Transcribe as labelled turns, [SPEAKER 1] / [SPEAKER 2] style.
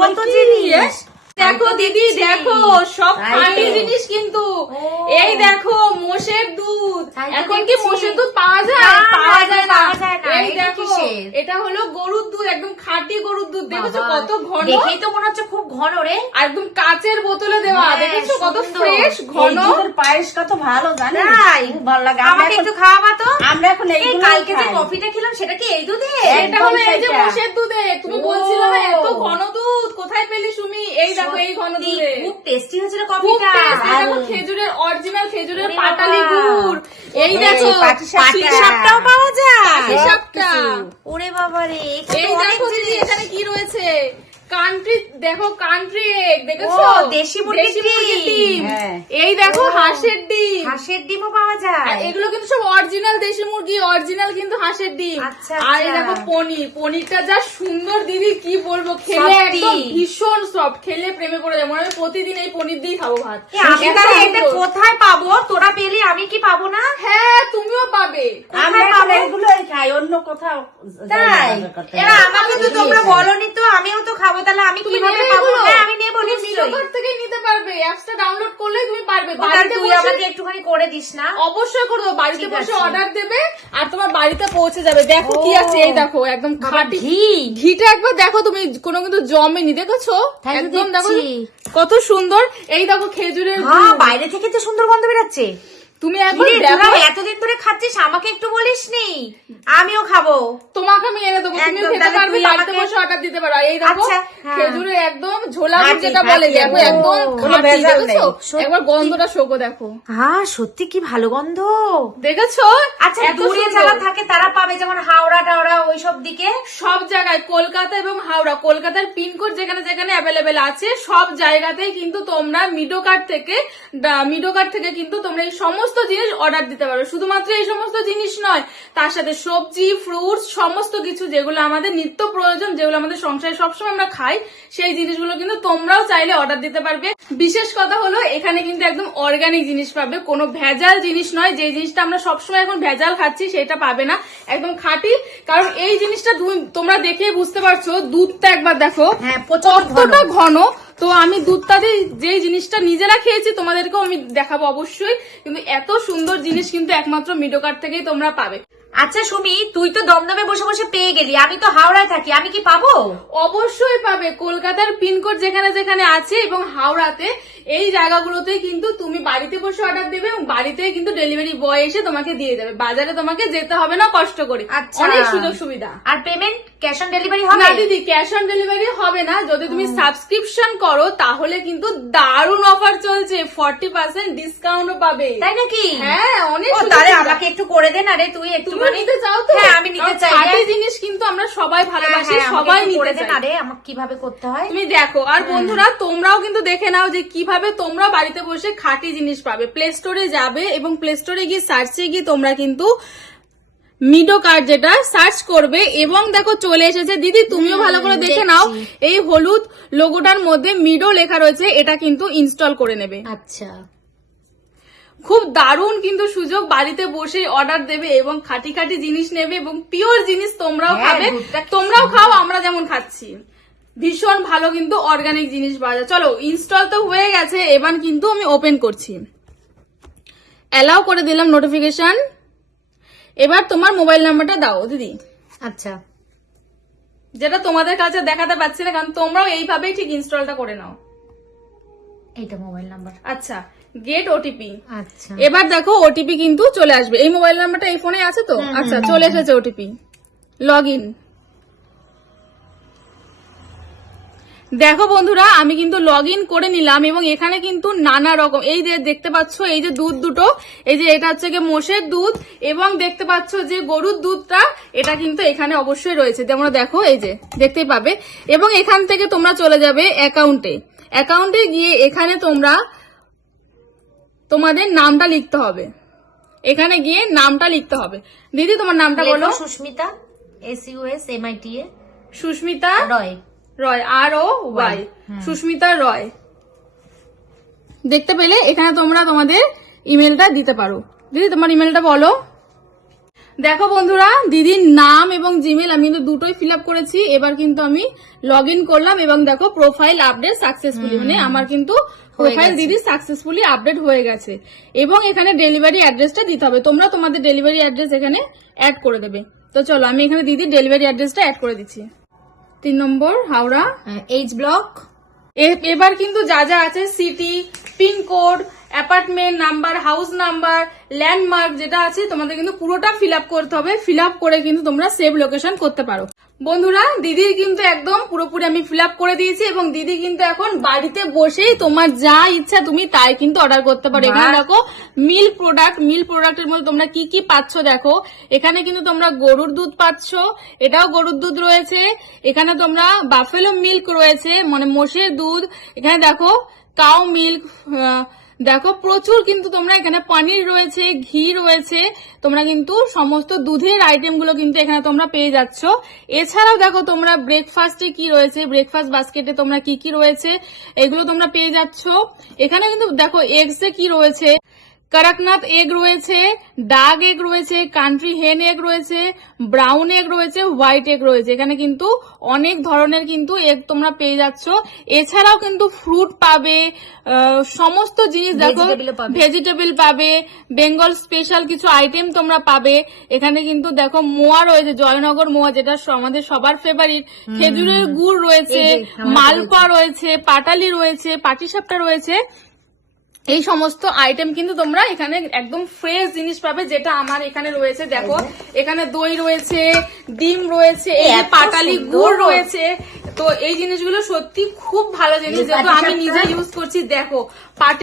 [SPEAKER 1] কত জিনিস।
[SPEAKER 2] দেখো দিদি দেখো সব খাঁটি জিনিস কিন্তু। এই দেখো মোষের দুধ। এখন কি মোষের দুধ পাওয়া যায়? পাওয়া যায় না। এই দেখো এটা হলো গরুর দুধ একদম খাঁটি গরুর দুধ। দেখেছ কত ঘন?
[SPEAKER 1] দেখেই তো মনে হচ্ছে খুব ঘন রে।
[SPEAKER 2] একদম কাচের বোতলে দেওয়া।
[SPEAKER 1] হ্যাঁ,
[SPEAKER 2] দেখেছ কত ফ্রেশ ঘন?
[SPEAKER 3] পায়েস কত ভালো
[SPEAKER 1] তাই?
[SPEAKER 3] খুব ভালো লাগে।
[SPEAKER 1] আমাকে একটু খাওয়াবা তো?
[SPEAKER 3] আমরা এখন
[SPEAKER 1] এই কালকে যে কফিটা খেলাম সেটা কি এই দুধে?
[SPEAKER 2] এটা হলো এই যে মোষের দুধে। তুমি। বলছিলে না এত ঘন দুধ। কোথায় পেলি সুমি? এই দেখো এই ঘন দুধে।
[SPEAKER 1] খুব টেস্টি হয়েছিল কফিটা
[SPEAKER 3] দারুণ।
[SPEAKER 2] খেজুরের অরিজিনাল খেজুরের পাটালি গুড়। এই দেখো
[SPEAKER 3] পাটিসাপটা।
[SPEAKER 1] পাটিসাপটাও পাওয়া যায়।
[SPEAKER 2] সাপটা
[SPEAKER 1] ওরে বাবা রে
[SPEAKER 2] এই দেখো দিদি এখানে কি রয়েছে? কান্ট্রি দেখো কান্ট্রি এগ দেখেছ
[SPEAKER 1] দেশি মুরগির ডিম।
[SPEAKER 2] ডিম।
[SPEAKER 3] হ্যাঁ।
[SPEAKER 2] এই দেখো হাঁসের ডিম।
[SPEAKER 1] হাঁসের ডিমও পাওয়া যায়।
[SPEAKER 2] এগুলো কিন্তু সব অরিজিনাল দেশি মুরগি অরিজিনাল কিন্তু হাঁসের ডিম।
[SPEAKER 1] আচ্ছা,
[SPEAKER 2] আর এই
[SPEAKER 1] আচ্ছা।
[SPEAKER 2] দেখো পনির। পনিরটা যা সুন্দর দিদি কি বলব খেলে একদম ভীষণ সফট খেলে প্রেমে পড়ে যায়। মনে হয় প্রতিদিন এই পনির দিয়ে খাব ভাত।
[SPEAKER 1] এ, আমি তাহলে এটা কোথায় পাবো? তোরা পেলে আমি কি পাবো না?
[SPEAKER 2] হ্যাঁ তুমিও পাবে।
[SPEAKER 3] আমরা
[SPEAKER 1] পাবো?
[SPEAKER 3] খাই অন্য কোথাও
[SPEAKER 1] তাই। এরা আমাকে তো তোমরা। বলনি তো আমিও তো খাব তাহলে আমি কীভাবে পাবো? হ্যাঁ আমি নেব নিশ্চয়ই।
[SPEAKER 2] থেকেই নিতে পারবে। অ্যাপসটা ডাউনলোড করলেই তুমি পারবে। বাড়িতে
[SPEAKER 1] তুই আমাকে একটুখানি করে দিস না?
[SPEAKER 2] অবশ্যই করব বাড়িতে বসে অর্ডার দেবে আর তোমার বাড়িতে পৌঁছে যাবে। দেখো কি আছে এই দেখো একদম খাঁটি
[SPEAKER 1] ঘি।
[SPEAKER 2] ঘিটা একবার দেখো তুমি কোনো কিন্তু জমেনি দেখেছ? একদম দেখো কত সুন্দর। এই দেখো খেজুরের
[SPEAKER 1] হ্যাঁ বাইরে থেকে তো সুন্দর গন্ধ বেরাচ্ছে।
[SPEAKER 2] তুমি
[SPEAKER 1] এতদিন ধরে খাচ্ছিস আমাকে একটু বলিস নি আমিও খাব।
[SPEAKER 2] তোমাকে আমি এনে দেবো তুমি খেতে পারবে বাড়িতে বসে অর্ডার দিতে পারো। এই দেখো
[SPEAKER 1] আচ্ছা, হ্যাঁ।
[SPEAKER 2] একদম ঝোলা যেটা বলে দেখো একদম। খাঁটি দেখেছ? একবার গন্ধটা শোকো দেখো।
[SPEAKER 1] হ্যাঁ সত্যি কি ভালো গন্ধ?
[SPEAKER 2] দেখেছ?
[SPEAKER 1] আচ্ছা দূরে যারা থাকে তারা পাবে যেমন হাওড়া টাওড়া ওইসব দিকে?
[SPEAKER 2] সব জায়গায় কলকাতা এবং হাওড়া। কলকাতার পিনকোড যেখানে যেখানে অ্যাভেলেবেল আছে সব জায়গাতেই কিন্তু তোমরা মিডো কার্ড থেকে মিডো কার্ড থেকে কিন্তু তোমরা এই সমস্ত জিনিস অর্ডার দিতে পারো শুধুমাত্র এই সমস্ত জিনিস নয় তার সাথে সবজি ফ্রুটস সমস্ত কিছু যেগুলো আমাদের নিত্য প্রয়োজন যেগুলো আমাদের সংসারে সবসময় আমরা খাই সেই জিনিসগুলো কিন্তু তোমরাও চাইলে অর্ডার দিতে পারবে। বিশেষ কথা হলো এখানে কিন্তু একদম অর্গানিক জিনিস পাবে। কোনো ভেজাল জিনিস নয় যে জিনিসটা আমরা সবসময় এখন ভেজাল খাচ্ছি সেটা পাবে না। একদম খাঁটি কারণ এই জিনিসটা তোমরা দেখেই বুঝতে পারছ দুধটা একবার দেখো।
[SPEAKER 1] হ্যাঁ,
[SPEAKER 2] কতটা ঘন তো আমি দুধটা দিয়ে যে জিনিসটা নিজেরা খেয়েছি, তোমাদেরকেও আমি দেখাবো অবশ্যই। কিন্তু এত সুন্দর জিনিস কিন্তু একমাত্র মিডোকার থেকেই তোমরা পাবে।
[SPEAKER 1] আচ্ছা সুমি তুই তো দমদমে বসে বসে পেয়ে গেলি। আমি তো হাওড়ায় থাকি। আমি কি পাবো?
[SPEAKER 2] অবশ্যই পাবে। কলকাতার পিনকোড যেখানে যেখানে আছে এবং হাওড়াতে এই জায়গাগুলোতে কিন্তু তুমি বাড়িতে বসে অর্ডার দেবে এবং বাড়িতে কিন্তু ডেলিভারি বয় এসে তোমাকে দিয়ে যাবে বাজারে তোমাকে যেতে হবে না কষ্ট করে।
[SPEAKER 1] আচ্ছা।
[SPEAKER 2] অনেক সুযোগ সুবিধা।
[SPEAKER 1] আর পেমেন্ট ক্যাশ অন ডেলিভারি হবে?
[SPEAKER 2] না দিদি ক্যাশ অন ডেলিভারি হবে না। যদি তুমি সাবস্ক্রিপশন করো তাহলে কিন্তু দারুণ অফার চলছে। ফর্টি পার্সেন্ট ডিসকাউন্টও পাবে।
[SPEAKER 1] তাই নাকি?
[SPEAKER 2] হ্যাঁ অনেক
[SPEAKER 1] একটু করে দে না রে তুই একটু
[SPEAKER 2] নিতে চাও তো?
[SPEAKER 1] হ্যাঁ আমি নিতে চাই
[SPEAKER 2] খাঁটি জিনিস কিন্তু আমরা সবাই ভালোবাসি
[SPEAKER 1] হ্যাঁ, হ্যাঁ, আমাকে
[SPEAKER 2] সবাই নিতে
[SPEAKER 1] দে
[SPEAKER 2] চাই
[SPEAKER 1] না আমাকে কীভাবে করতে হয়?
[SPEAKER 2] তুমি দেখো আর বন্ধুরা তোমরাও কিন্তু দেখে নাও যে কীভাবে তোমরা বাড়িতে বসে খাঁটি জিনিস পাবে। প্লে স্টোরে যাবে এবং প্লে স্টোরে গিয়ে সার্চে গিয়ে তোমরা কিন্তু মিডো কার্ড যেটা সার্চ করবে এবং দেখো চলে এসেছে। দিদি তুমিও ভালো করে দেখে নাও এই হলুদ লোগোটার মধ্যে মিডো লেখা রয়েছে এটা কিন্তু ইনস্টল করে নেবে।
[SPEAKER 1] আচ্ছা।
[SPEAKER 2] খুব দারুণ কিন্তু সুযোগ। বাড়িতে বসে অর্ডার দেবে এবং খাঁটি খাঁটি জিনিস নেবে এবং পিওর জিনিস তোমরাও
[SPEAKER 1] হ্যাঁ,
[SPEAKER 2] খাবে। তোমরাও খাও আমরা যেমন খাচ্ছি। ভীষণ ভালো কিন্তু অর্গানিক জিনিস পাওয়া যায়। চলো ইনস্টল তো হয়ে গেছে এবার কিন্তু আমি ওপেন করছি। অ্যালাউ করে দিলাম নোটিফিকেশন এবার তোমার মোবাইল নাম্বারটা দাও দিদি।
[SPEAKER 1] আচ্ছা।
[SPEAKER 2] যেটা তোমাদের কাছে দেখাতে পাচ্ছি না কারণ তোমরাও এইভাবেই ঠিক ইনস্টলটা করে নাও।
[SPEAKER 1] এইটা মোবাইল নাম্বার।
[SPEAKER 2] আচ্ছা গেট ওটিপি
[SPEAKER 1] আচ্ছা।
[SPEAKER 2] এবার দেখো ওটিপি কিন্তু চলে আসবে। এই মোবাইল নাম্বারটা এই ফোনে আছে তো? আচ্ছা চলে এসেছে ওটিপি লগ ইন দেখো বন্ধুরা আমি কিন্তু লগ ইন করে নিলাম এবং এখানে কিন্তু নানা রকম এই যে দেখতে পাচ্ছ এই যে দুধ দুটো এই যে এটা হচ্ছে গিয়ে মোষের দুধ এবং দেখতে পাচ্ছ যে গরুর দুধটা এটা কিন্তু এখানে অবশ্যই রয়েছে। যেমন দেখো এই যে দেখতেই পাবে। এবং এখান থেকে তোমরা চলে যাবে অ্যাকাউন্টে অ্যাকাউন্টে গিয়ে এখানে তোমরা তোমাদের নামটা লিখতে হবে। এখানে গিয়ে নামটা লিখতে হবে। দিদি তোমার নামটা বলো।
[SPEAKER 1] Susmita S U S M I T A
[SPEAKER 2] Susmita
[SPEAKER 1] Roy.
[SPEAKER 2] Roy R O Y Susmita Roy. দেখতে পেলে এখানে তোমরা তোমাদের ইমেলটা দিতে পারো। দিদি তোমার ইমেলটা বলো। দেখো বন্ধুরা দিদির নাম এবং জিমেল আমি কিন্তু দুটোই ফিল করেছি। এবার কিন্তু আমি লগ করলাম এবং দেখো প্রোফাইল আপডেট সাকসেসফুলি মানে আমার কিন্তু প্রোফাইল দিদি সাকসেসফুলি আপডেট হয়ে গেছে। এবং এখানে ডেলিভারি অ্যাড্রেসটা দিতে হবে। তোমরা তোমাদের ডেলিভারি অ্যাড্রেস এখানে অ্যাড করে দেবে। তো চলো আমি এখানে দিদির ডেলিভারি অ্যাড্রেসটা অ্যাড করে দিচ্ছি। তিন নম্বর হাওড়া।
[SPEAKER 1] এইচ ব্লক
[SPEAKER 2] এবার কিন্তু যা যা আছে city pincode apartment number house number landmark যেটা আছে তোমাদের কিন্তু পুরোটা ফিল করতে হবে। ফিল করে কিন্তু তোমরা সেভ লোকেশন করতে পারো। বন্ধুরা দিদির কিন্তু একদম পুরোপুরি আমি ফিল করে দিয়েছি এবং দিদি কিন্তু এখন বাড়িতে বসেই তোমার যা ইচ্ছা তুমি তাই কিন্তু অর্ডার করতে পারো। এখানে দেখো মিল প্রোডাক্ট মিল্ক প্রোডাক্টের মধ্যে তোমরা কি কি পাচ্ছ দেখো। এখানে কিন্তু তোমরা গরুর দুধ পাচ্ছ এটাও গরুর দুধ রয়েছে। এখানে তোমরা বাফেলো মিল্ক রয়েছে মানে মোষের দুধ। এখানে দেখো কাউ মিল্ক দেখো, প্রচুর কিন্তু তোমরা এখানে পনির রয়েছে, ঘি রয়েছে, তোমরা কিন্তু সমস্ত দুধের আইটেমগুলো কিন্তু এখানে তোমরা পেয়ে যাচ্ছ। এছাড়াও দেখো, তোমরা ব্রেকফাস্টে কি রয়েছে ব্রেকফাস্ট বাস্কেটে তোমরা কি কি রয়েছে, এগুলো তোমরা পেয়ে যাচ্ছ। এখানে কিন্তু দেখো এগসে কি রয়েছে করকনাথ এগ রয়েছে ডাগ এগ রয়েছে কান্ট্রি হেন এগ রয়েছে ব্রাউন এগ রয়েছে হোয়াইট এগ রয়েছে। এখানে কিন্তু অনেক ধরনের কিন্তু এগ তোমরা পেয়ে যাচ্ছ। এছাড়াও কিন্তু ফ্রুট পাবে সমস্ত জিনিস দেখো। ভেজিটেবল পাবে। বেঙ্গল স্পেশাল কিছু আইটেম তোমরা পাবে। এখানে কিন্তু দেখো মোয়া রয়েছে জয়নগর মোয়া যেটা আমাদের সবার ফেভারিট খেজুরের গুড় রয়েছে মালপোয়া রয়েছে পাটালি রয়েছে পাটিসাপটা রয়েছে। এই সমস্ত আইটেম কিন্তু তোমরা এখানে একদম ফ্রেশ জিনিস পাবে যেটা আমার এখানে রয়েছে দেখো। এখানে দই রয়েছে ডিম রয়েছে এই যে
[SPEAKER 3] এত
[SPEAKER 2] পাটালি গুড় রয়েছে। তো এই জিনিসগুলো সত্যি খুব ভালো জিনিস। যেহেতু আমি নিজে ইউজ করছি দেখো। পাটি